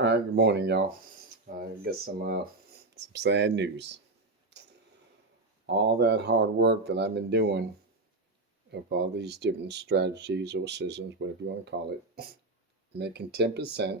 All right, good morning, y'all. I got some sad news. All that hard work that I've been doing of all these different strategies or systems, whatever you want to call it, making 10%.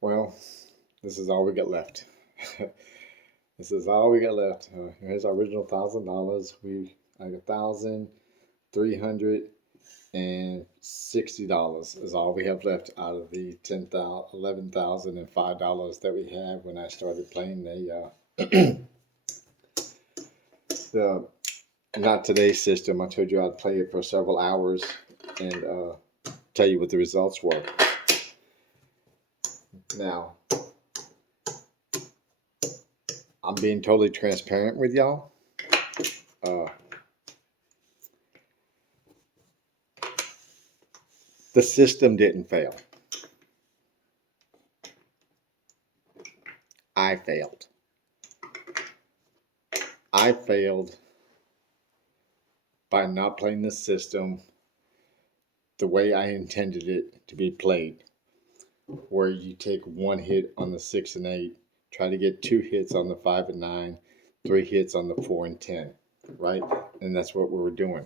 Well, this is all we got left. This is all we got left. Here's our original $1,000. I got $1,360 is all we have left out of the $11,005 that we had when I started playing the not today's system. I told you I'd play it for several hours and tell you what the results were. Now, I'm being totally transparent with y'all. The system didn't fail. I failed. I failed by not playing the system the way I intended it to be played, where you take one hit on the 6 and 8, try to get 2 hits on the 5 and 9, 3 hits on the 4 and 10, right? And that's what we were doing.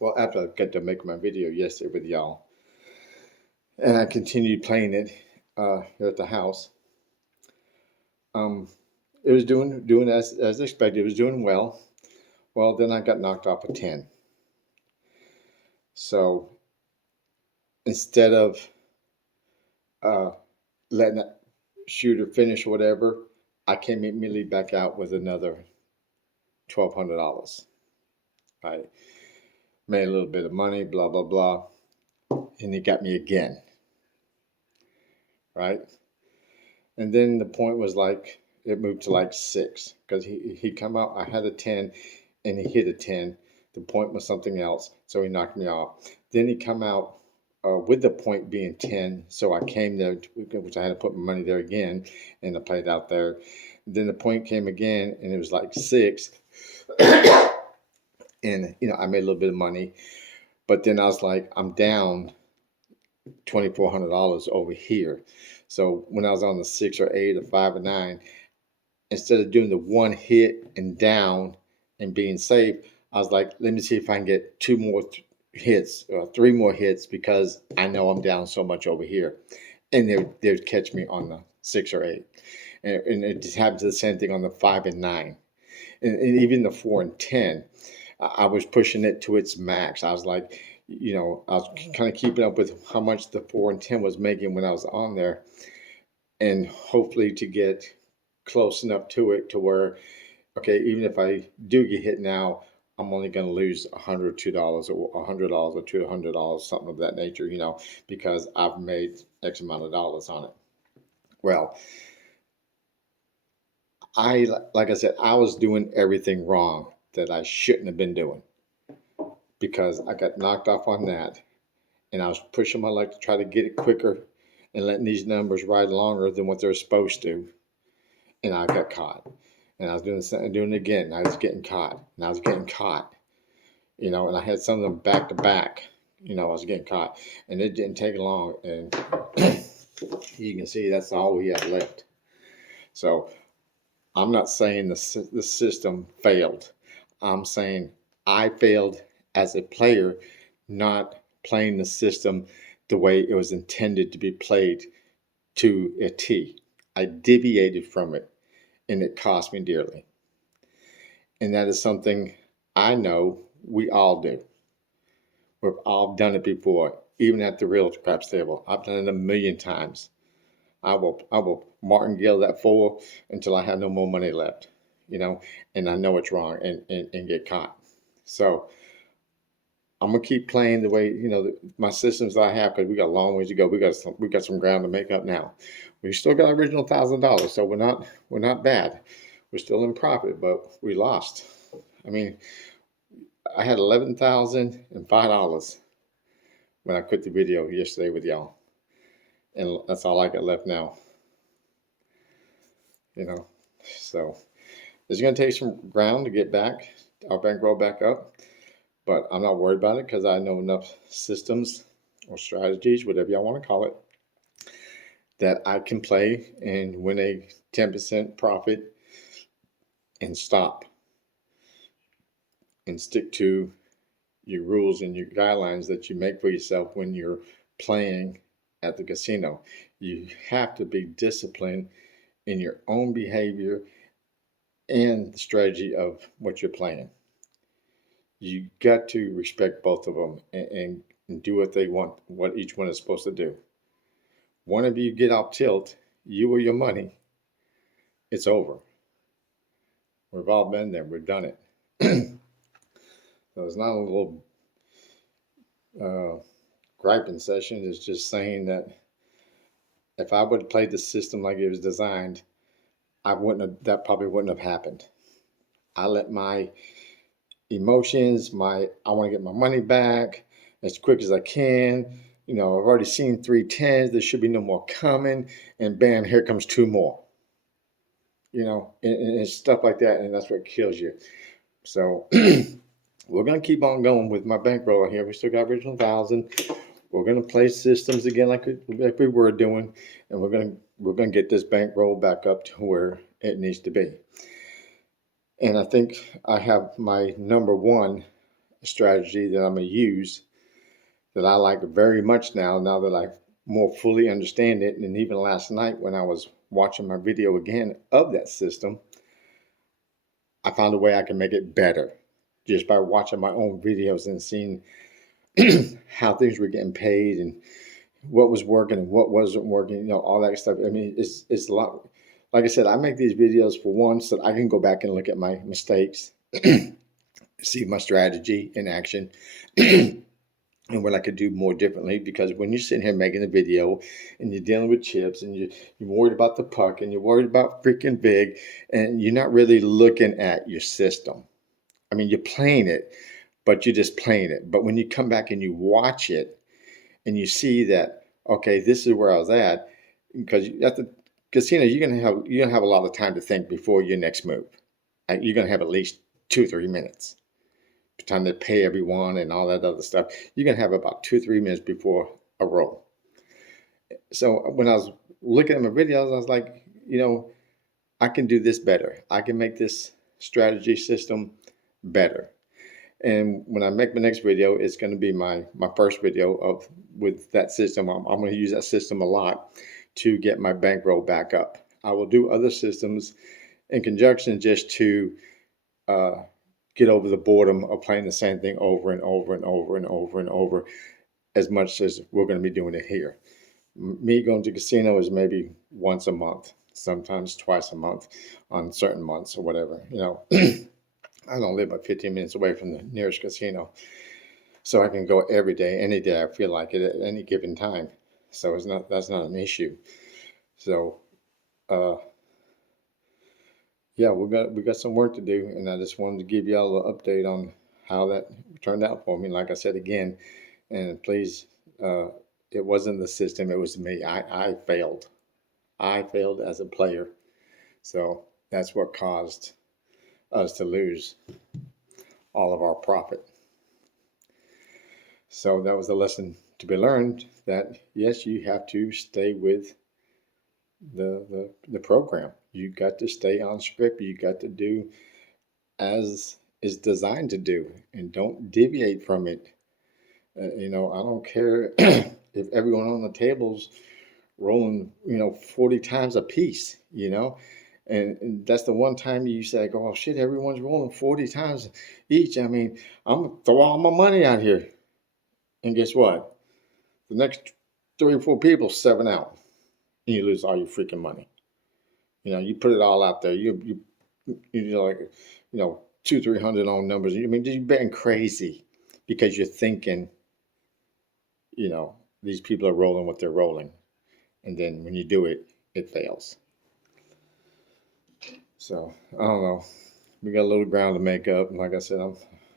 Well, after I got to make my video yesterday with y'all, and I continued playing it here at the house, it was doing as expected. It was doing well. Well, then I got knocked off a 10. So instead of letting that shooter finish or whatever, I came immediately back out with another $1,200. I made a little bit of money, blah, blah, blah. And he got me again. Right? And then the point was like, it moved to like 6. Because he come out, I had a 10, and he hit a 10. The point was something else, so he knocked me off. Then he come out with the point being 10, so I came there, which I had to put my money there again, and I played out there. Then the point came again, and it was like 6. And, I made a little bit of money. But then I was like, I'm down $2,400 over here. So when I was on the 6 or 8 or 5 or 9, instead of doing the one hit and down and being safe, I was like, let me see if I can get 2 more hits or 3 more hits, because I know I'm down so much over here. And they'd catch me on the 6 or 8. And it just happened to the same thing on the 5 and 9. And even the 4 and 10, I was pushing it to its max. I was like, I was kind of keeping up with how much the 4 and 10 was making when I was on there. And hopefully to get close enough to it to where, okay, even if I do get hit now, I'm only going to lose $100 or $2 or $100 or $200, something of that nature, because I've made X amount of dollars on it. Well, like I said, I was doing everything wrong that I shouldn't have been doing, because I got knocked off on that, and I was pushing my luck to try to get it quicker and letting these numbers ride longer than what they're supposed to, and I got caught. And I was doing it again, and I was getting caught, and I was getting caught, and I had some of them back to back, I was getting caught, and it didn't take long, and you can see that's all we have left. So I'm not saying the system failed. I'm saying I failed as a player, not playing the system the way it was intended to be played to a T. I deviated from it, and it cost me dearly. And that is something I know we all do. We've all done it before, even at the real craps table. I've done it a million times. I will martingale that 4 until I have no more money left, and I know it's wrong, and get caught. So I'm gonna keep playing the way my systems that I have, because we got a long ways to go. We got some ground to make up now. We still got our original $1,000, so we're not bad. We're still in profit, but we lost. I mean, I had $11,005 when I quit the video yesterday with y'all, and that's all I got left now. So it's going to take some ground to get back our bankroll back up, but I'm not worried about it, because I know enough systems or strategies, whatever y'all want to call it, that I can play and win a 10% profit and stop and stick to your rules and your guidelines that you make for yourself when you're playing at the casino. You have to be disciplined in your own behavior and the strategy of what you're playing. You got to respect both of them and do what they want, what each one is supposed to do. One of you get off tilt, you or your money, it's over. We've all been there. We've done it. So it's not a little griping session. It's just saying that if I would have played the system like it was designed, that probably wouldn't have happened. I let my emotions, I want to get my money back as quick as I can. I've already seen 3 10s. There should be no more coming. And bam, here comes 2 more. And stuff like that. And that's what kills you. So we're going to keep on going with my bankroll here. We still got original 1,000. We're going to play systems again like we were doing. And we're going to get this bankroll back up to where it needs to be. And I think I have my number one strategy that I'm going to use that I like very much now that I more fully understand it. And even last night when I was watching my video again of that system, I found a way I can make it better just by watching my own videos and seeing how things were getting paid and what was working and what wasn't working, all that stuff. I mean, it's a lot. Like I said, I make these videos for one so that I can go back and look at my mistakes, see my strategy in action, and what I could do more differently. Because when you're sitting here making a video and you're dealing with chips and you're worried about the puck and you're worried about freaking big and you're not really looking at your system. I mean, you're playing it, but you're just playing it. But when you come back and you watch it and you see that, okay, this is where I was at, because at the casino, you're gonna have a lot of time to think before your next move. You're gonna have at least 2-3 minutes. By the time they pay everyone and all that other stuff, you're gonna have about 2-3 minutes before a roll. So when I was looking at my videos, I was like, I can do this better. I can make this strategy system better. And when I make my next video, it's going to be my first video with that system. I'm going to use that system a lot to get my bankroll back up. I will do other systems in conjunction just to get over the boredom of playing the same thing over and over and over and over and over, as much as we're going to be doing it here. Me going to casino is maybe once a month, sometimes twice a month on certain months or whatever. I don't live but 15 minutes away from the nearest casino. So I can go every day, any day I feel like it at any given time. So that's not an issue. So yeah, we got some work to do, and I just wanted to give y'all an update on how that turned out for me. Like I said again, and please, it wasn't the system, it was me. I failed. I failed as a player. So that's what caused us to lose all of our profit. So that was a lesson to be learned, that yes, you have to stay with the program. You got to stay on script. You got to do as is designed to do, and don't deviate from it. I don't care if everyone on the table's rolling 40 times a piece, and that's the one time you say, oh shit, everyone's rolling 40 times each. I mean, I'm gonna throw all my money out here, and guess what? The next 3 or 4 people 7 out, and you lose all your freaking money. You put it all out there. You like 200-300 on numbers. I mean, you're betting crazy because you're thinking, these people are rolling what they're rolling, and then when you do it, it fails. So I don't know. We got a little ground to make up, and like I said,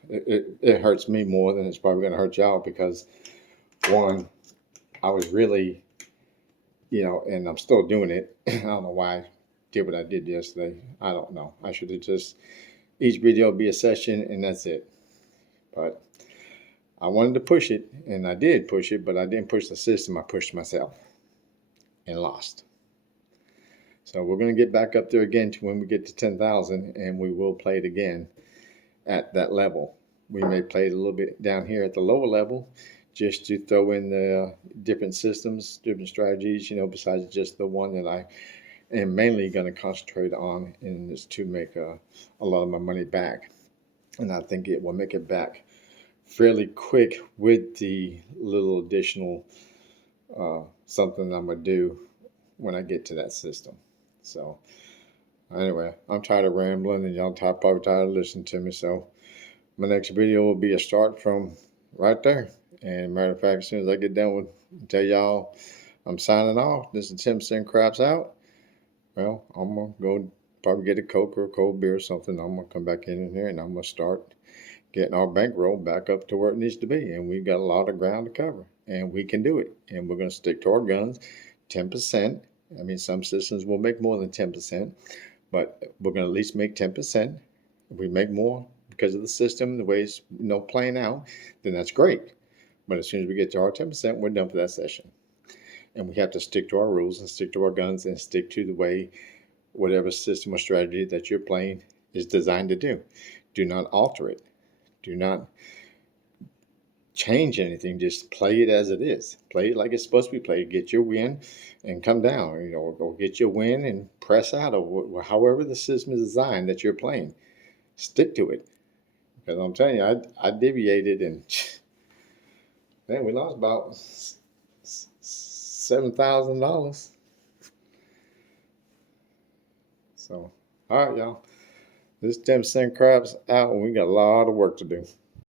it hurts me more than it's probably going to hurt y'all, because one, I was really, and I'm still doing it. I don't know why I did what I did yesterday. I don't know. I should have just, each video be a session and that's it. But I wanted to push it, and I did push it, but I didn't push the system. I pushed myself and lost. So we're going to get back up there again to when we get to 10,000, and we will play it again at that level. We may play it a little bit down here at the lower level just to throw in the different systems, different strategies, besides just the one that I am mainly going to concentrate on, and is to make a lot of my money back. And I think it will make it back fairly quick with the little additional something I'm going to do when I get to that system. So anyway, I'm tired of rambling, and y'all probably tired of listening to me. So my next video will be a start from right there. And matter of fact, as soon as I get done with, tell y'all I'm signing off. This is Tim Cent Craps out. Well, I'm gonna go probably get a Coke or a cold beer or something. I'm gonna come back in here, and I'm gonna start getting our bankroll back up to where it needs to be. And we've got a lot of ground to cover, and we can do it. And we're gonna stick to our guns, 10%. I mean, some systems will make more than 10%, but we're gonna at least make 10%. If we make more because of the system, the way it's playing out, then that's great. But as soon as we get to our 10%, we're done for that session. And we have to stick to our rules and stick to our guns and stick to the way whatever system or strategy that you're playing is designed to do. Do not alter it. Do not change anything. Just play it as it is. Play it like it's supposed to be played. Get your win and come down. Or get your win and press out, or however the system is designed that you're playing. Stick to it. Because I'm telling you, I deviated, and man, we lost about $7,000. So, all right, y'all. This is Tim Cent Craps out, and we got a lot of work to do.